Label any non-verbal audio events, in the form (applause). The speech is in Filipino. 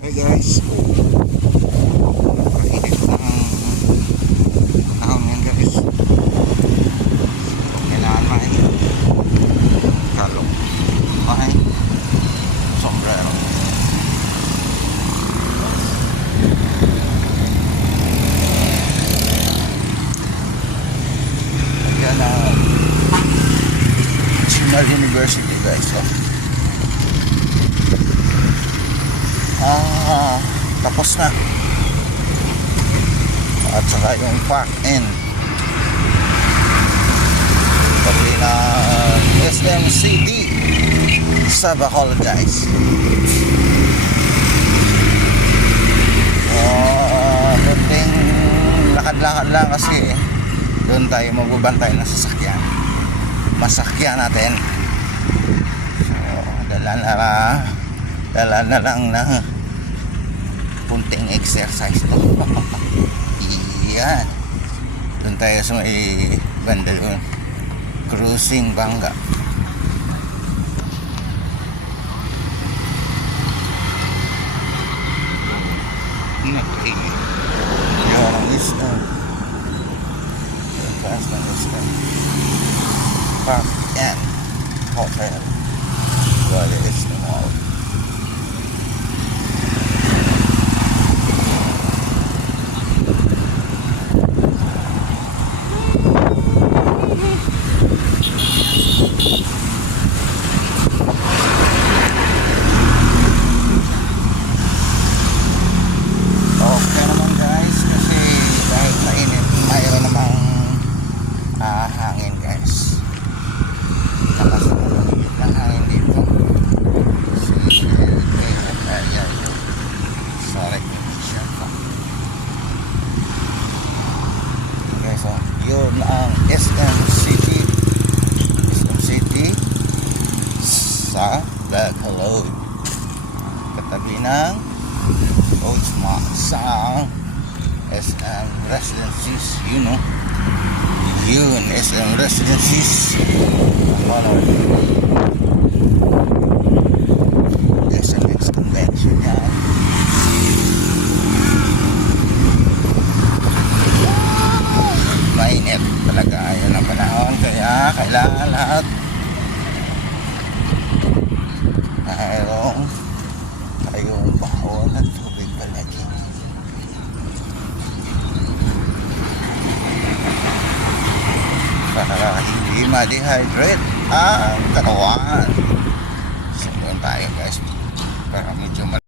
Hey guys. Kainit ng ahon yan guys. Kailangan mahinga. Kalong. Okay. Sombrero. Ayan na. National University guys. Oh. Tapos na. At saka yung park in. Pati na SMCD sa Bacolod guys. Ah, kunting lakad-lakad lang kasi doon tayo magbabantay ng sasakyan. Masakyan natin. So, dala na dala na lang ng punting exercise to. Iyan. (laughs) Doon tayo sa may banda doon. Cruising Bangga. Nakaingin. Yan ang isla. Yung taas ng isla. Park and Hotel. Wala isla mall. SM City SM City sa Bacolod katabi ng Oatsma sa SM Residences, you know. Yun, SM Residences. Ano SMX Convention yan. Mainit talaga yun ang panahon kaya kailangan lahat mayroong tayong bahon at tubig palagi. Para hindi ma-dehydrate ang katawan. So, doon tayo guys. Para medyo